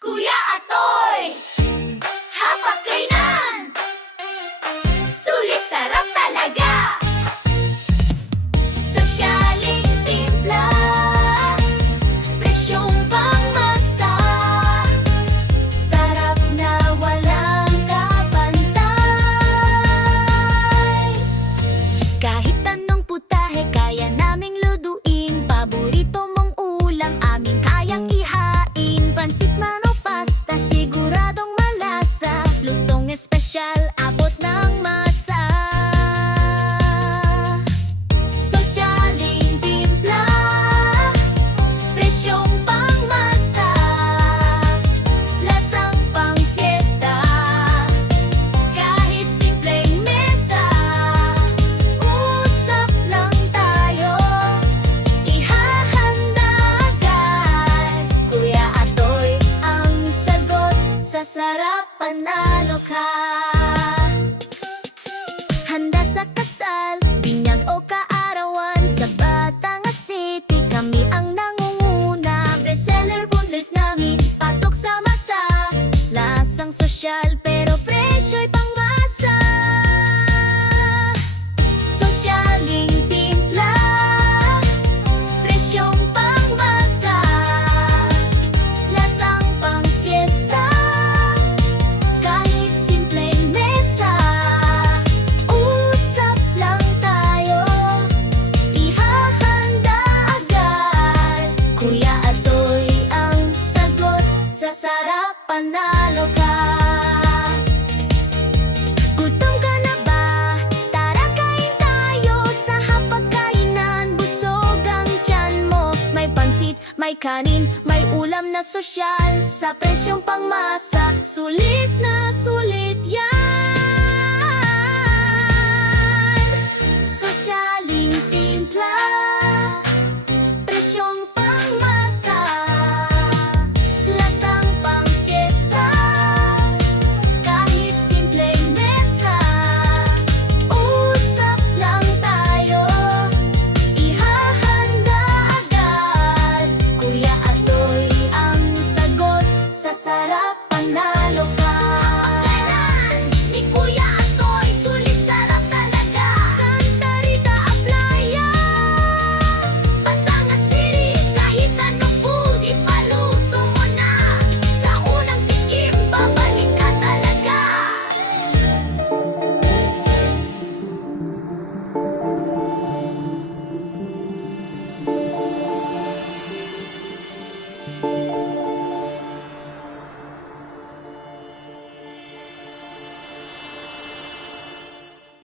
Kuya Atoy! Hapag-kainan! Sulit sarap talaga! Sosyaling timpla, presyong pangmasa, sarap na walang kapantay. Kahit anong putahe kaya naming luduin, paborito mong ulam aming kayang ihain. Pansit man o pasta, siguradong malasa, lutong espesyal, abot ng masa. Sosyaling timpla, presyong pangmasa, lasang pang fiesta, kahit simpleng mesa. Usap lang tayo, ihahanda agad. Kuya Atoy ang sagot, sa sarap panalo ka. Handa sa kasal, binyag o kaarawan, sa Batangas City kami ang nangunguna. Bestseller bunlis namin, patok sa masa, lasang sosyal pero presyo'y pangmasa. Sosyaling timpla, presyong pangmasa, lasang pang fiesta, kahit simpleng mesa. Usap lang tayo, ihahanda agad. Kuya Atoy ang sagot, sa sarap panalo ka. Gutom ka na ba? Tara kain tayo sa hapag-kainan. Busog ang tiyan mo, may pansit, may kanin, may ulam na sosyal, sa presyong pangmasa, sulit na sulit.